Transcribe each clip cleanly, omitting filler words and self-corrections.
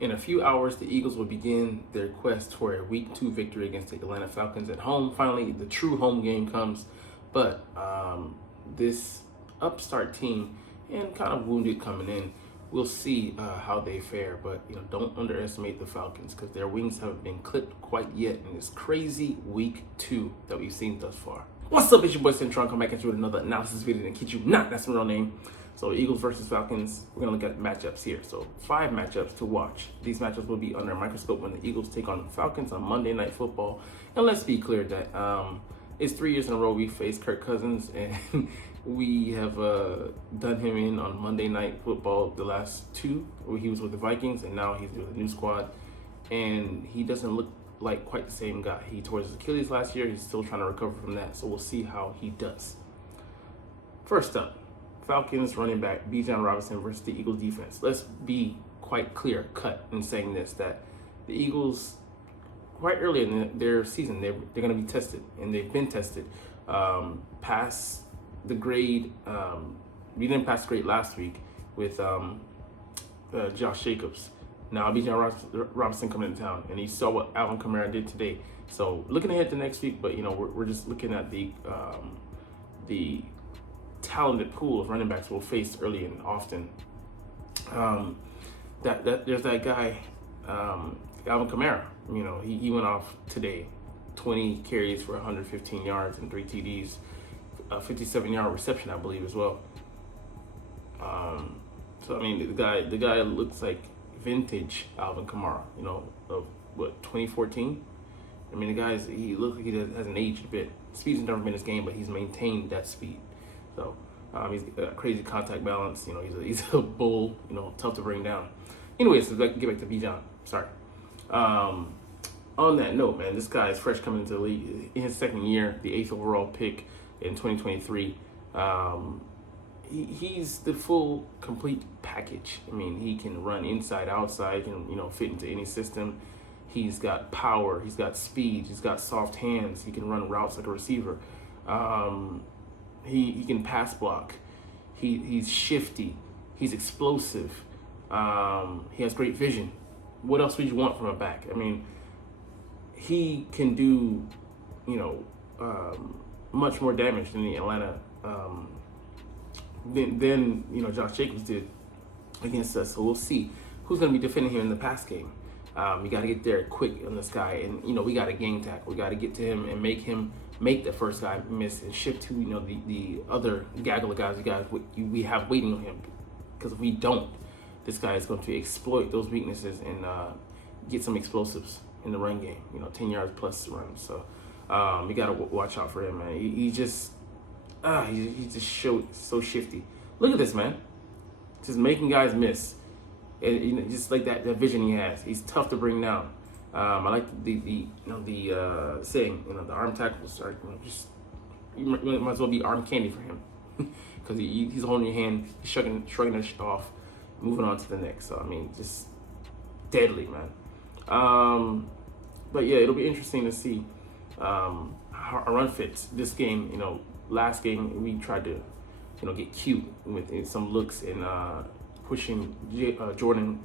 In a few hours, the Eagles will begin their quest for a Week 2 victory against the Atlanta Falcons at home. Finally, the true home game comes, but this upstart team and kind of wounded coming in, we'll see how they fare. But don't underestimate the Falcons because their wings haven't been clipped quite yet in this crazy Week 2 that we've seen thus far. What's up? It's your boy Cintron. Come back at you with another analysis video. And kid you not, that's my real name. So Eagles versus Falcons, we're gonna look at matchups here. So 5 matchups to watch. These matchups will be under a microscope when the Eagles take on the Falcons on Monday Night Football. And let's be clear that it's 3 years in a row we faced Kirk Cousins, and we have done him in on Monday Night Football the last 2, where he was with the Vikings, and now he's with a new squad. And he doesn't look like quite the same guy. He tore his Achilles last year. He's still trying to recover from that. So we'll see how he does. First up, Falcons running back Bijan Robinson versus the Eagles defense. Let's be quite clear cut in saying this, that the Eagles, quite early in their season, they're going to be tested, and they've been tested. Pass the grade, we didn't pass the grade last week with Josh Jacobs. Now Bijan Robinson coming into town, and he saw what Alvin Kamara did today. So looking ahead to next week, but we're just looking at the talented pool of running backs we'll face early and often. There's that guy, Alvin Kamara. He went off today, 20 carries for 115 yards and 3 TDs, a 57-yard reception, I believe, as well. So I mean, the guy looks like vintage Alvin Kamara. Of what, 2014. I mean, he looks like he hasn't aged a bit. Speed's never been his game, but he's maintained that speed. So he's got crazy contact balance. He's a bull. Tough to bring down. Anyways, let's get back to Bijan. Sorry. On that note, man, this guy is fresh coming into the league in his second year, the 8th overall pick in 2023. He's the full, complete package. I mean, he can run inside, outside, can fit into any system. He's got power. He's got speed. He's got soft hands. He can run routes like a receiver. He can pass block. He's shifty. He's explosive. He has great vision. What else would you want from a back? I mean, he can do, much more damage than the Atlanta, than Josh Jacobs did against us. So we'll see who's going to be defending him in the pass game. We got to get there quick on this guy, and we got to gang tackle. We got to get to him and make the first guy miss and shift to the other gaggle of guys we have waiting on him. Because if we don't, this guy is going to exploit those weaknesses and get some explosives in the run game. 10 yards plus runs. So we got to watch out for him, man. He just so shifty. Look at this, man. Just making guys miss. And, just like that vision he has. He's tough to bring down. I like the saying, the arm tackles are you might as well be arm candy for him, because he's holding your hand, he's shrugging it off, moving on to the next. So I mean, just deadly, man. But yeah, it'll be interesting to see how our run fits this game. Last game we tried to get cute with some looks and pushing Jordan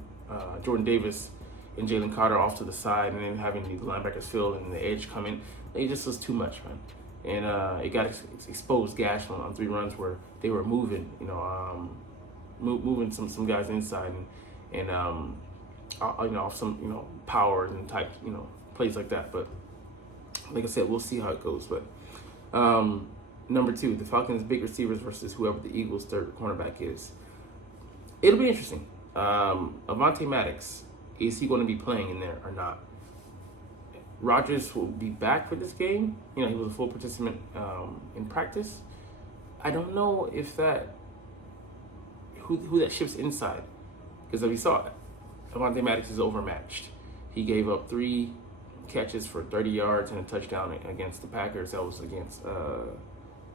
Davis and Jalen Carter off to the side, and then having the linebackers fill and the edge come in. It just was too much, man. And it got exposed gash on 3 runs where they were moving, moving some guys inside and off some power and type plays like that. But like I said, we'll see how it goes. But number 2, the Falcons' big receivers versus whoever the Eagles' third cornerback is. It'll be interesting. Avonte Maddox, is he going to be playing in there or not? Rodgers will be back for this game. He was a full participant in practice. I don't know if who that shifts inside, because we saw Avonte Maddox is overmatched. He gave up 3 catches for 30 yards and a touchdown against the Packers. That was against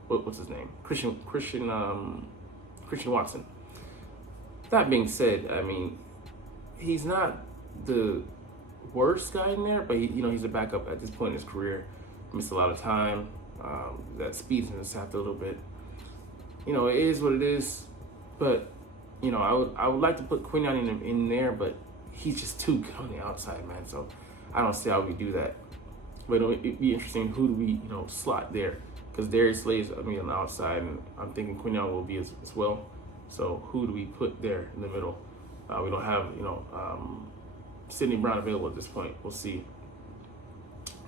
what's his name? Christian Watson. That being said, I mean, he's not the worst guy in there, but he's a backup at this point in his career. Missed a lot of time. That speeds him sapped a little bit. It is what it is. But I would like to put Quinyon in there, but he's just too good on the outside, man. So I don't see how we do that. But it'd be interesting, who do we, slot there? Because Darius Slay's, on the outside, and I'm thinking Quinyon will be as well. So who do we put there in the middle? We don't have, Sidney Brown available at this point. We'll see.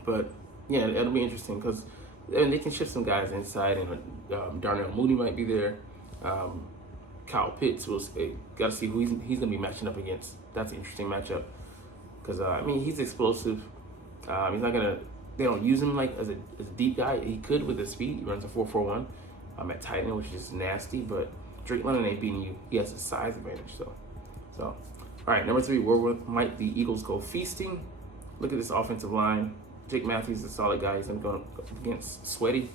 But yeah, it'll be interesting because they can shift some guys inside, and Darnell Mooney might be there. Kyle Pitts, we'll got to see who he's going to be matching up against. That's an interesting matchup because he's explosive. He's not gonna. They don't use him like as a deep guy. He could with his speed. He runs a 4.41 at tight end, which is just nasty. But Drake London ain't beating you. He has a size advantage. So all right. Number 3, where might the Eagles go feasting? Look at this offensive line. Jake Matthews is a solid guy. He's gonna go against Sweaty,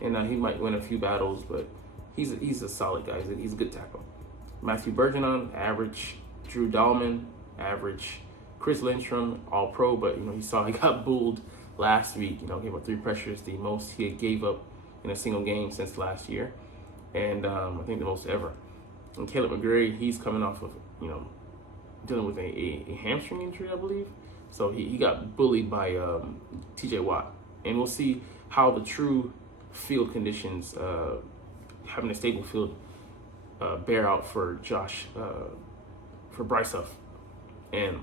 and he might win a few battles, but he's a solid guy. He's a good tackle. Matthew Bergeron, average. Drew Dahlman, average. Chris Lindstrom, all pro, but you saw he got bulled last week. Gave up 3 pressures, the most he gave up in a single game since last year, and I think the most ever. And Caleb McGrady, he's coming off of dealing with a hamstring injury, I believe. So he got bullied by TJ Watt, and we'll see how the true field conditions, having a stable field, bear out for for Bryce Huff, and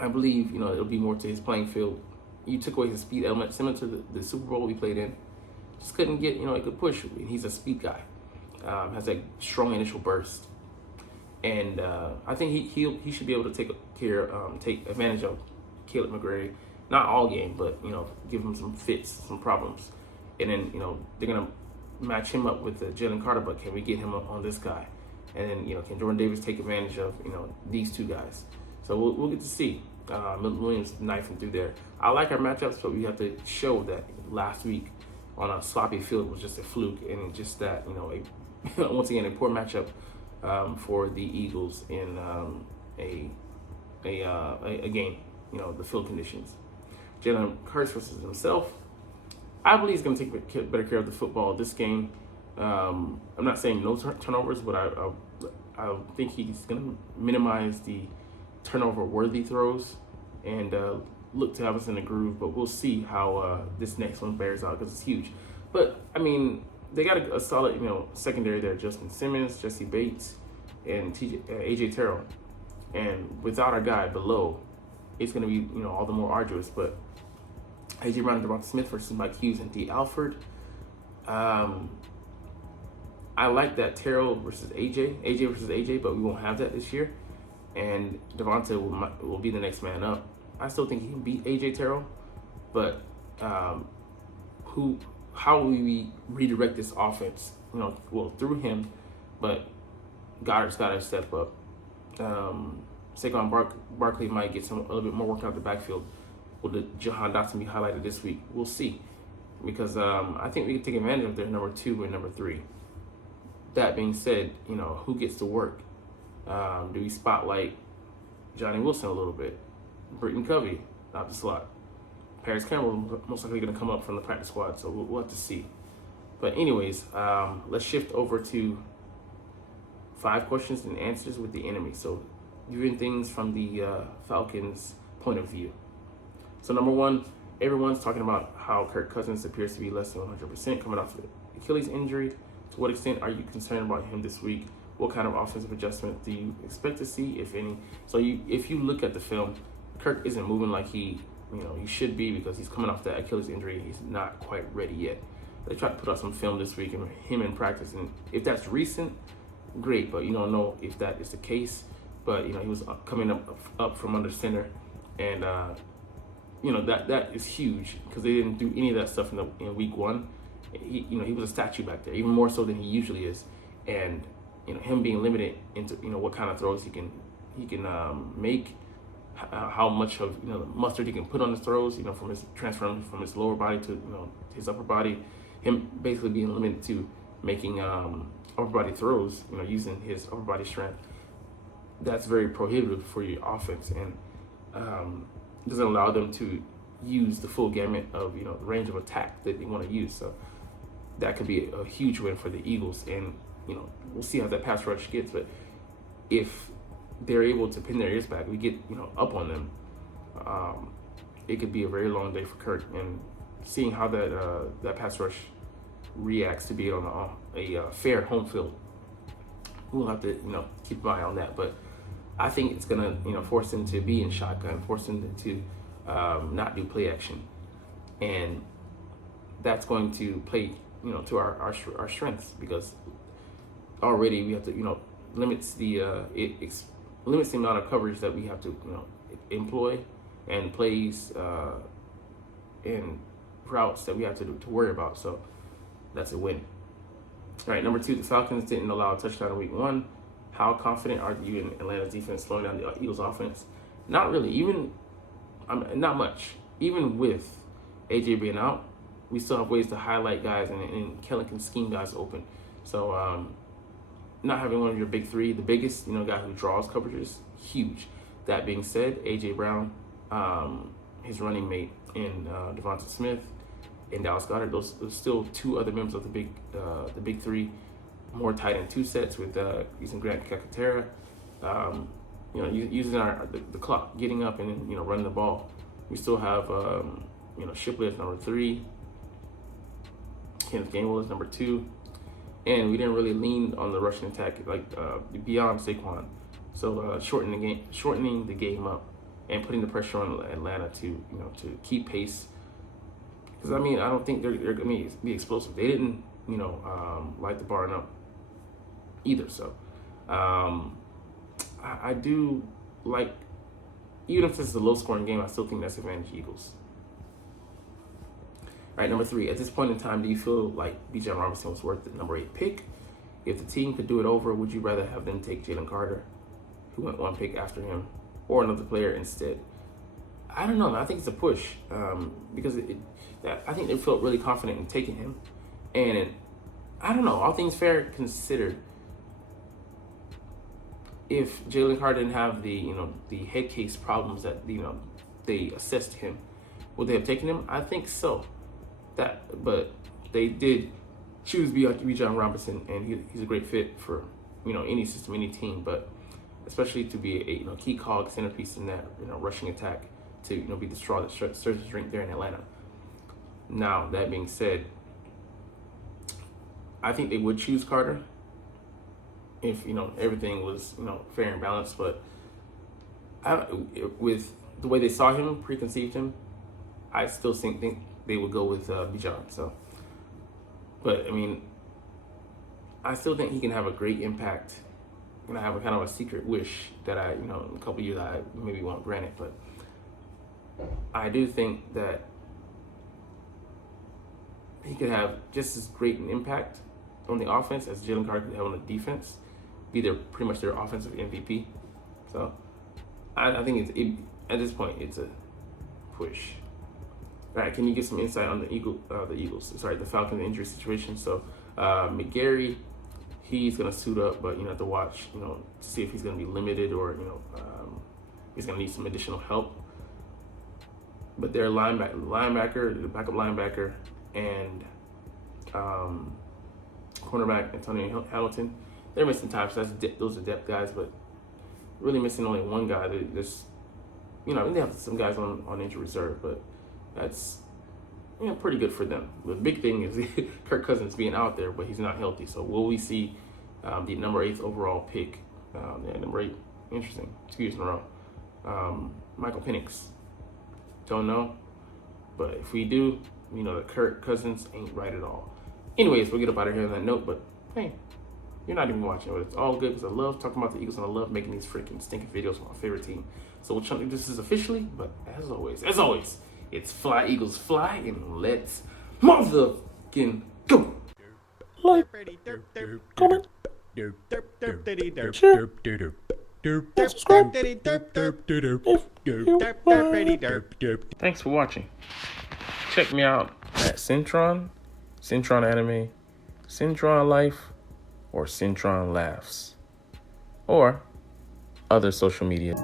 I believe, it'll be more to his playing field. You took away his speed element, similar to the Super Bowl we played in. Just couldn't get, a good push. He's a speed guy. Has a strong initial burst. And I think he should be able to take advantage of Caleb McGrady. Not all game, but, give him some fits, some problems. And then, they're going to match him up with Jalen Carter, but can we get him up on this guy? And then, can Jordan Davis take advantage of, these 2 guys? So we'll get to see. Milton Williams knifing through there. I like our matchups, but we have to show that last week on a sloppy field was just a fluke, and just that, once again, a poor matchup for the Eagles in a game, the field conditions. Jalen Hurts versus himself. I believe he's going to take better care of the football this game. I'm not saying no turnovers, but I think he's going to minimize the turnover-worthy throws and look to have us in the groove. But we'll see how this next one bears out because it's huge. But, they got a solid, secondary there. Justin Simmons, Jesse Bates, and AJ Terrell. And without our guy below, it's going to be, all the more arduous. But AJ Brown and Devonta Smith versus Mike Hughes and D. Alford. I like that Terrell versus AJ versus AJ, but we won't have that this year. And Devonta will be the next man up. I still think he can beat AJ Terrell, but how will we redirect this offense? Through him, but Goddard's got to step up. Saquon Barkley might get a little bit more work out the backfield. Will the Jahan Dotson be highlighted this week? We'll see, because I think we can take advantage of their number 2 and number 3. That being said, who gets to work? Do we spotlight Johnny Wilson a little bit? Britton Covey out the slot. Paris Campbell most likely going to come up from the practice squad, so we'll have to see. But anyways, let's shift over to 5 questions and answers with the enemy. So viewing things from the Falcons' point of view. So number 1, everyone's talking about how Kirk Cousins appears to be less than 100% coming off the Achilles injury. To what extent are you concerned about him this week? What kind of offensive adjustment do you expect to see, if any? So if you look at the film, Kirk isn't moving like he should be, because he's coming off that Achilles injury. He's not quite ready yet. They tried to put out some film this week and him in practice, and if that's recent, great, but you don't know if that is the case. But he was coming up from under center, and that is huge, because they didn't do any of that stuff in week 1. He was a statue back there, even more so than he usually is, and him being limited into what kind of throws he can make, how much of the mustard he can put on his throws, from his transferring from his lower body to his upper body, him basically being limited to making upper body throws, using his upper body strength. That's very prohibitive for your offense, and doesn't allow them to use the full gamut of the range of attack that they want to use. So that could be a huge win for the Eagles, and we'll see how that pass rush gets. But if they're able to pin their ears back, we get up on them, it could be a very long day for Kirk. And seeing how that pass rush reacts to be on a fair home field, we'll have to keep an eye on that. But I think it's gonna force them to be in shotgun, force them to not do play action, and that's going to play to our strengths, because already we have to limits the limits the amount of coverage that we have to employ, and plays and routes that we have to worry about. So that's a win. All right, number 2, the Falcons didn't allow a touchdown in week 1. How confident are you in Atlanta's defense slowing down the Eagles' offense? Not really. Not much. Even with AJ being out, we still have ways to highlight guys, and Kellen can scheme guys open. So not having one of your big 3, the biggest guy who draws coverages, huge. That being said, AJ Brown, his running mate in Devonta Smith and Dallas Goedert, those still 2 other members of the big 3, more tight end 2 sets with using Grant Calcaterra, using the clock, getting up and then running the ball. We still have Shipley as number 3, Kenneth Gainwell is number 2, and we didn't really lean on the rushing attack beyond Saquon. So shortening the game up and putting the pressure on Atlanta to keep pace. Because I don't think they're going to be explosive. They didn't light the barn up either. So I do like, even if this is a low scoring game, I still think that's advantage Eagles. All right, number 3. At this point in time, do you feel like Bijan Robinson was worth the number 8 pick? If the team could do it over, would you rather have them take Jalen Carter, who went 1 pick after him, or another player instead? I don't know, man. I think it's a push because I think they felt really confident in taking him. And I don't know, all things fair considered, if Jalen Carter didn't have the head case problems that they assessed him, would they have taken him? I think so. But they did choose Bijan Robinson, and he's a great fit for any system, any team, but especially to be a key cog centerpiece in that rushing attack, to be the straw that stirs the drink there in Atlanta. Now, that being said, I think they would choose Carter if everything was fair and balanced. But with the way they saw him, preconceived him, I still think they would go with Bijan. So, but I still think he can have a great impact. And I have a kind of a secret wish that in a couple of years I maybe won't grant it, but I do think that he could have just as great an impact on the offense as Jalen Carter could have on the defense, be pretty much their offensive MVP. So I think at this point it's a push. All right, can you get some insight on the Falcons injury situation? So McGarry, he's gonna suit up, but have to watch, to see if he's gonna be limited or he's gonna need some additional help. But their linebacker, the backup linebacker, and cornerback Antonio Hamilton, they're missing time. So those are depth guys, but really missing only one guy. They have some guys on injury reserve, but that's pretty good for them. The big thing is Kirk Cousins being out there, but he's not healthy. So will we see the number 8th overall pick? Number 8, interesting. 2 years in a row. Michael Penix. Don't know, but if we do, that Kirk Cousins ain't right at all. Anyways, we'll get up out of here on that note. But hey, you're not even watching, but it's all good because I love talking about the Eagles and I love making these freaking stinking videos with my favorite team. So we'll do this officially, but as always, it's Fly Eagles Fly, and let's motherfucking go. Like, comment, share, subscribe if you want. Thanks for watching. Check me out at Cintron Anime, Cintron Life, or Cintron Laughs, or other social media.